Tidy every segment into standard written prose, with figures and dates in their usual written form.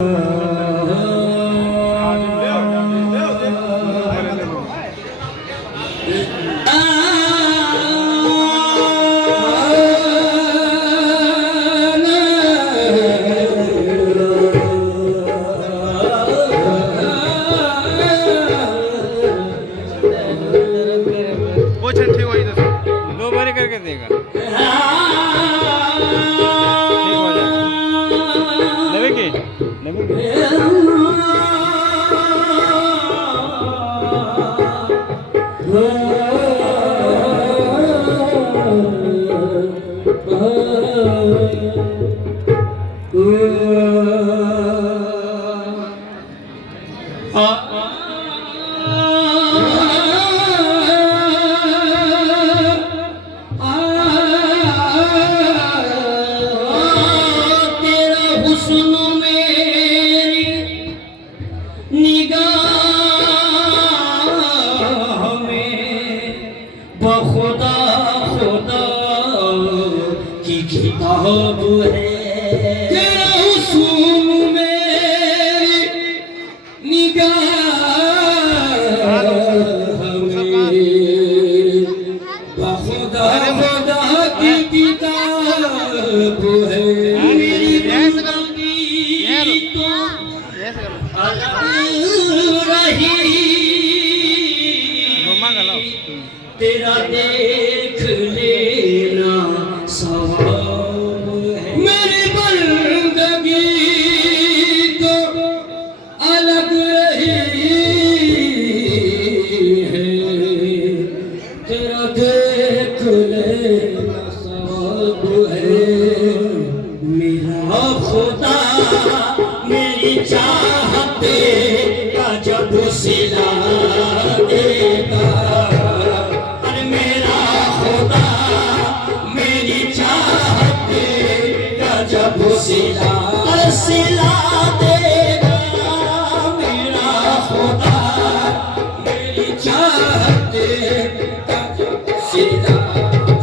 दो बारी करके देगा, ठीक हो जाएगा। लगेगी खुदा खुदा की किताब है तेरा हुस्न मेरी निगाह में खुदा खुदा की किताब है मेरी जिंदगी तो अलग रही तेरा देख लेना सवाब है मेरी बंदगी तो अलग रही है तेरा देख लेना सवाब है मेरा खुदा मेरी चाहते का जब सिला देगा सिला देगा मेरा खुदा मेरी चाहते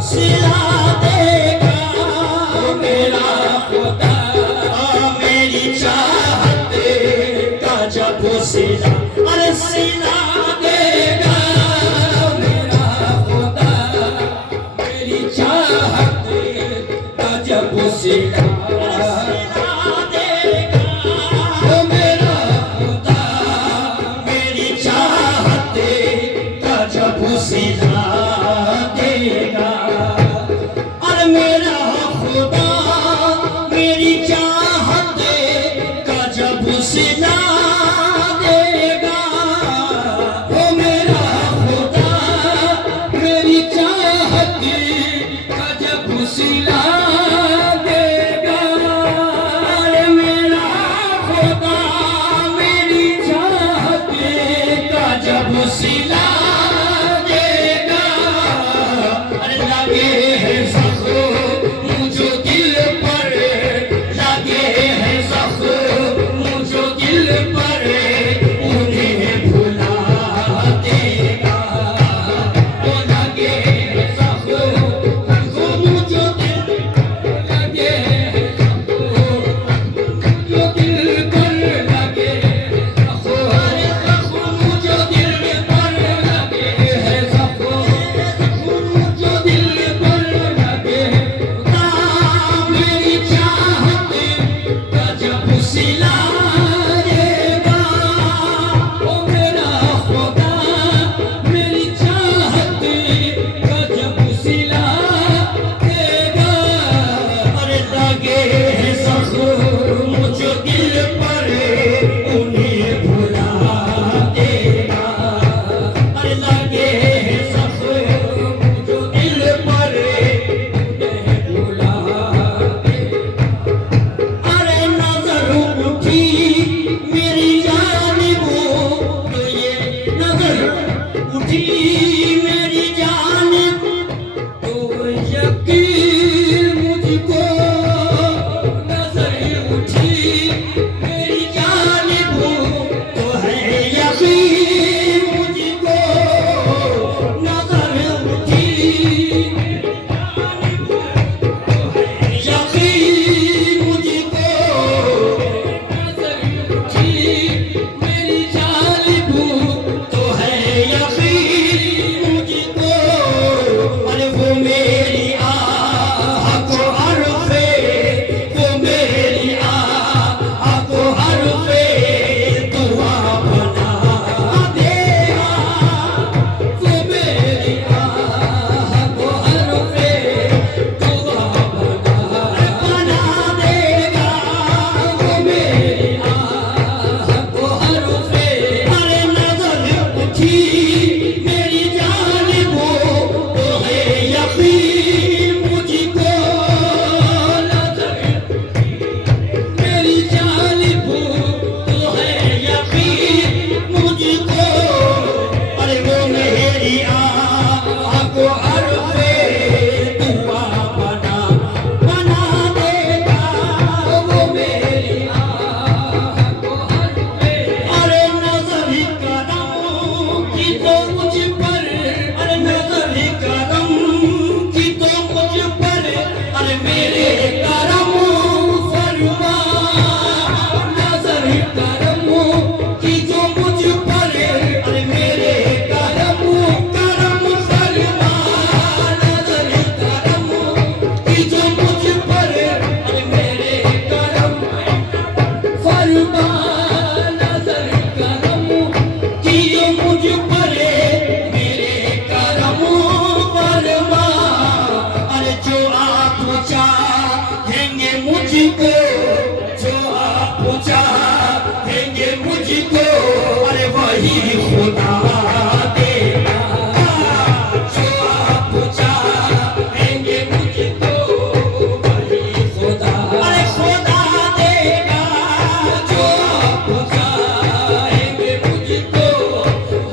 सिला देगा मेरा खुदा मेरी चाहते का जब सिला सिला देगा मेरा खुदा मेरी चाहते का जब सिला सिला देगा और मेरा खुदा मेरी चाहते का जब सिला देगा ओ मेरा खुदा मेरी चाहते का जब सिला देगा अरे मेरा खुदा मेरी चाहते का जब सिला मेरी फरमा नजर करम कीजिए मुझ पर मेरे करम फरमा अरे जो आप चाहेंगे मुझको जो आप चाहेंगे मुझको अरे वही खुदा देगा जो आप चाहेंगे मुझको वही खुदा अरे खुदा देगा जो आप चाहेंगे मुझको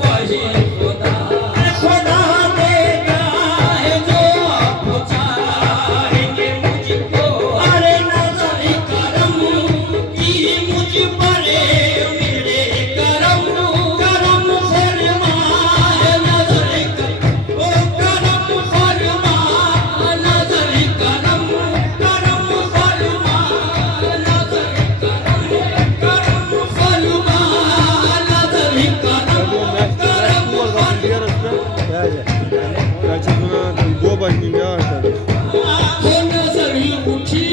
वही खुदा अरे खुदा देगा जो आप चाहेंगे मुझको अरे नजर करम की मुझ पर मेरे करम करम फरमा नजर करम ओ करम फरमा नजर करम करम फरमा नजर करम करम फरमा नजर करम करम हो नजर उठी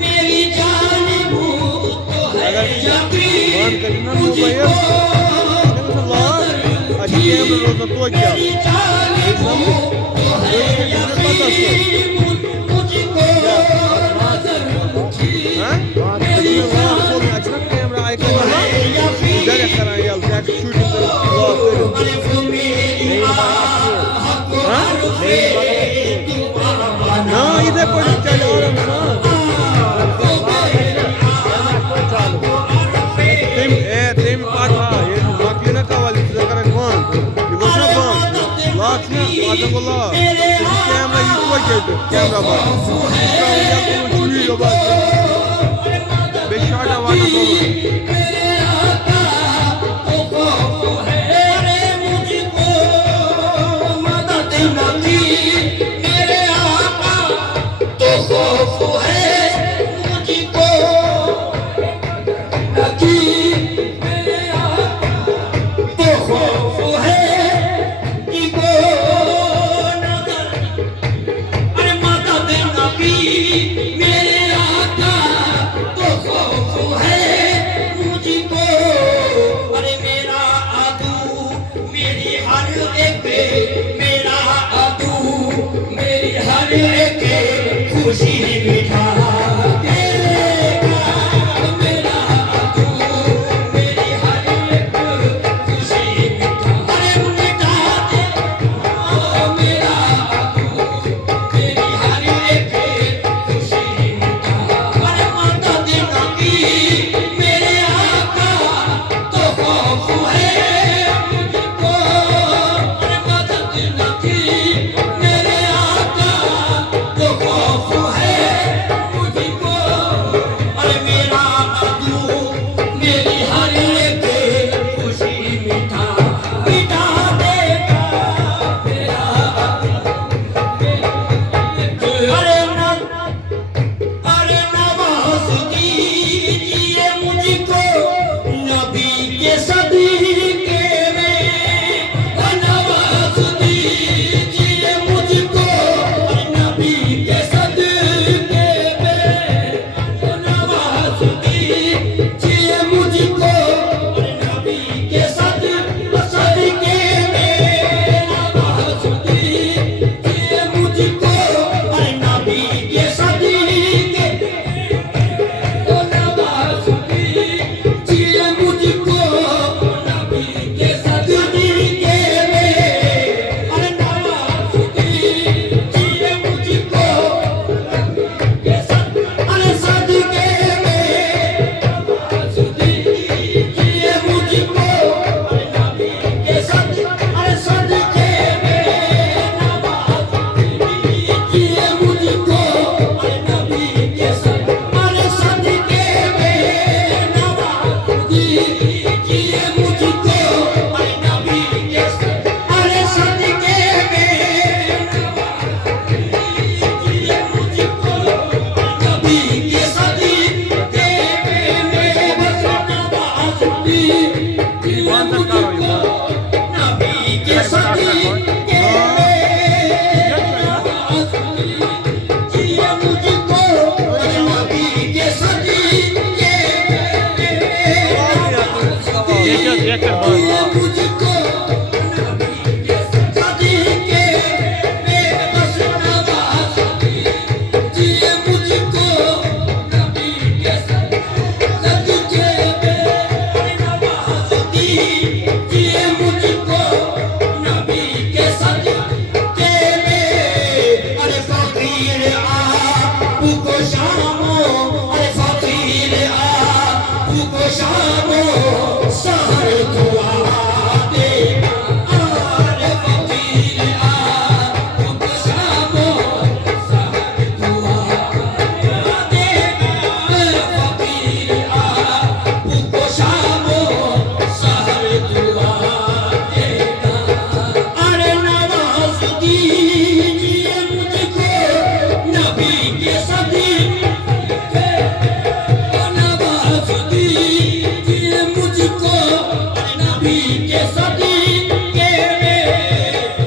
मेरी जानिब तो है यकीन मुझको नजर उठी मेरी जानिब तो है यकीन मुझको नजर उठी मेरी जानिब तो है यकीन अरे वो मेरी आह को हरफे दुआ बना Não, e depois de ter hora, não. Tem empate ele aqui na cavalo, ele fica quanto? E você na banca. Lá tinha, lá tem lá. Ele quebra e foi jeito, quebra a banca. Então, ele tem um tiro, Bechar da vaca toda. खौफ है मुझको नकी मेरे आका तो खौफ है मुझको नजर अरे मदद नबी मेरे आका तो खौफ है मुझको अरे मेरा आदू मेरी हर एक मेरा आदू मेरी हर एक खुशी मिठा देगा मेरा आदू मेरी हर एक खुशी मिठा अरे मिठा देगा मेरा आदू मेरी हर एक खुशी मिठा अरे माता देना की मेरे आका तो खौफ है मुझको अरे माता देना की मेरे आका तो खौफ है मुझको अरे मेरा आदू मेरी हर एक खुशी मिठा मिठा देगा मेरा आदू अरे नवाज कीजिए मुझको नबी के सदीके में नवाज कीजिए मुझको नबी के सदीके में नवाज कीजिए मुझको नबी के सदीके में नवाज कीजिए मुझको नबी के सदीके नवाज कीजिए मुझको একটা मुझको सदके बेबस नवाज़ी जिए मुझको नबी के सदके बेबस नवाज़ी जिए मुझको नबी के सदके में अरे फकीर आपको शामो अरे फकीर आपको शामो सहर दुआ दे अरे फकीर आपको शामो सहर दुआ दे फकीर आपको शामो सहर दुआ देगा अरे नवाज दीजिए मुझको नबी के सदके नवाज दीजिए मुझको नबी के सदके में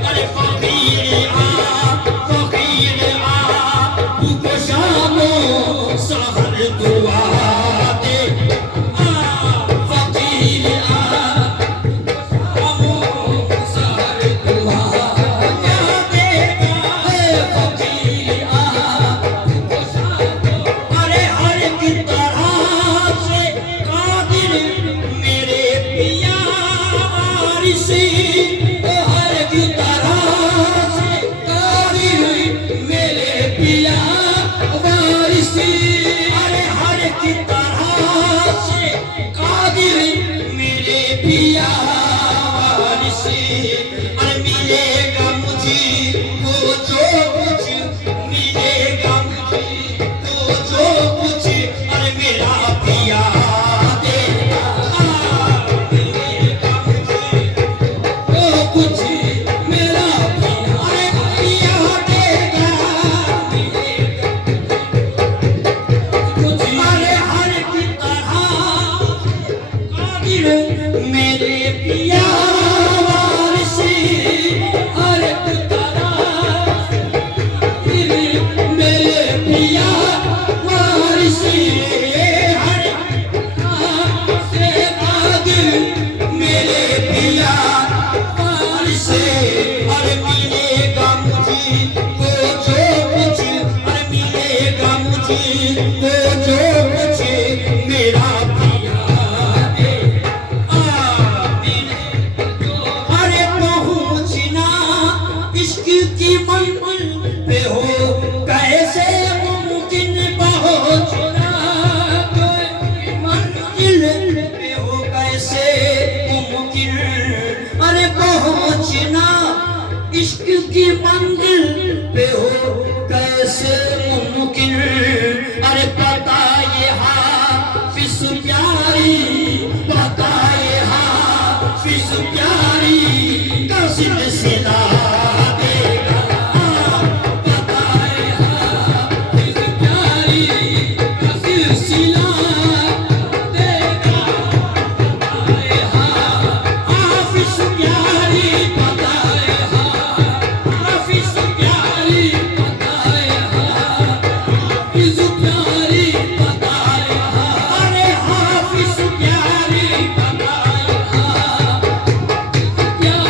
अरे फकीर आपको शामो सहर दुआ दे फकीर आपको सहर दुआ देगा फकीर आपको शामो अरे हर की तरह से कादिर मेरे पिया वारिसी हर की तरह से कादिर मेरे पिया वारिसी अरे हर की तरह से कादिर मेरे पिया वारिसी अरे मिलेगा मुझे वो जो कुछ मिलेगा मुझे वो जो कुछ अरे मेरा पिया देगा मिलेगा मुझे वो कुछ मेरा पिया अरे पिया देगा मिलेगा कुछ अरे हर की तरह कादिर मेरे पिया वारिसी हर की तरह मेरे पिया वारिसी हर से कादिर मेरे पिया वारिसी अरे मिलेगा मुझे वो जो कुछ अरे मिलेगा मुझे वो जो कुछ मेरा पिया दे अरे पहुँचना इश्क की मंजिल पे हो कैसे मुमकिन पहुँचना मंजिल पे हो कैसे मुमकिन अरे पहुँचना इश्क की मंजिल पे हो कैसे मुमकिन अरे पता ये हाफिज प्यारी पता ये हाफिज प्यारी का सिलसिला देगा पता ये हाफिज प्यारी का सिलसिला देगा पता ये हाफिज प्यारी पता ये हाफिज प्यारी पता ये हाफिज प्यारी पता ये अरे हाफिज प्यारी पता ये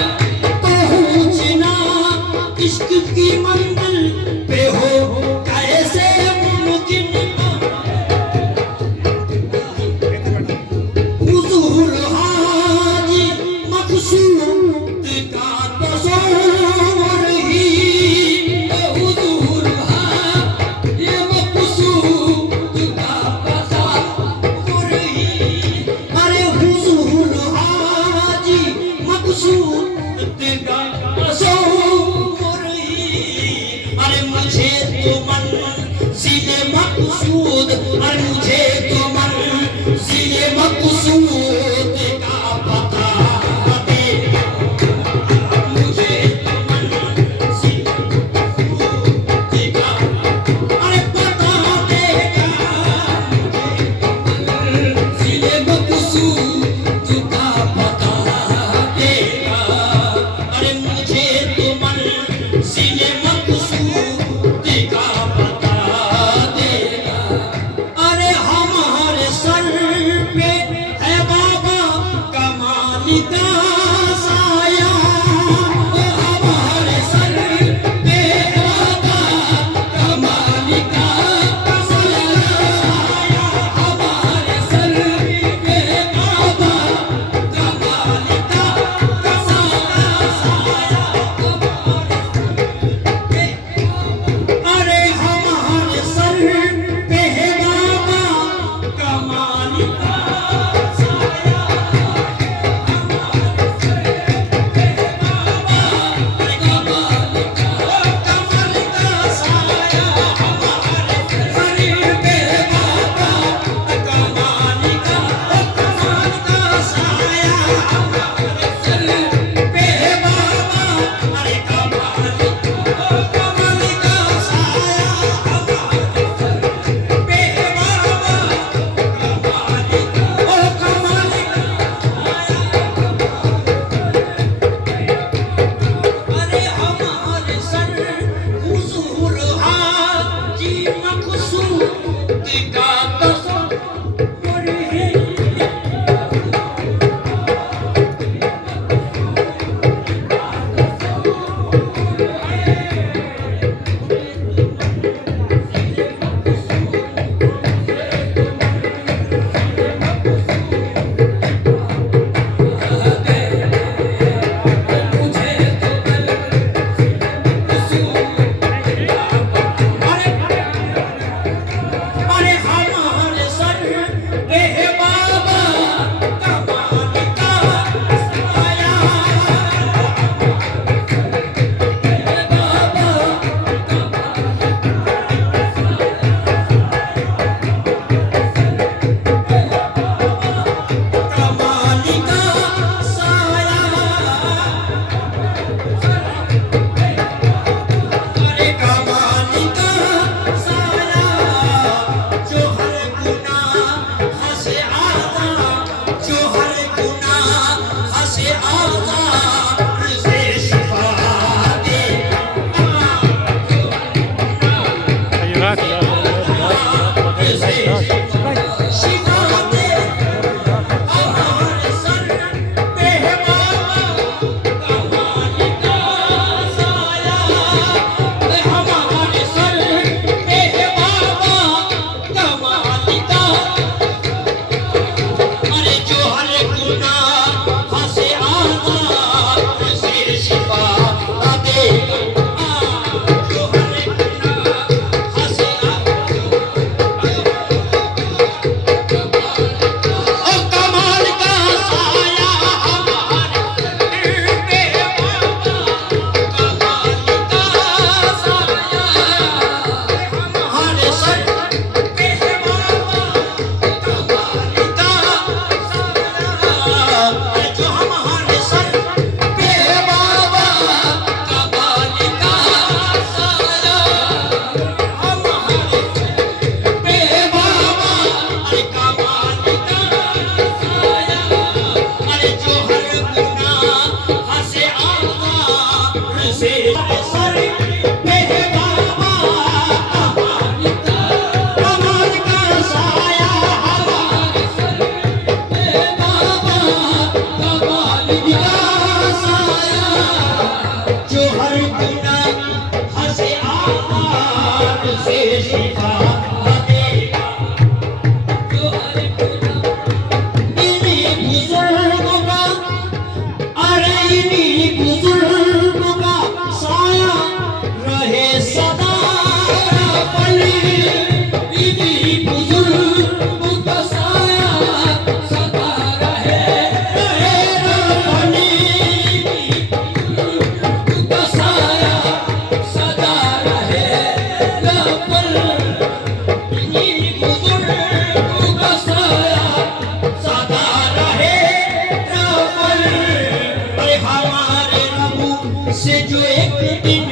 से जो एक दिन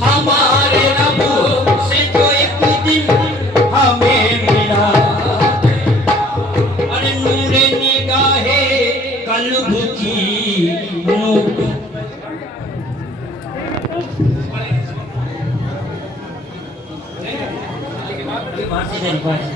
हमारे रब से जो एक दिन हमें मिला, अरे नूरे निगाहे कल्ब की नूर। Masih dari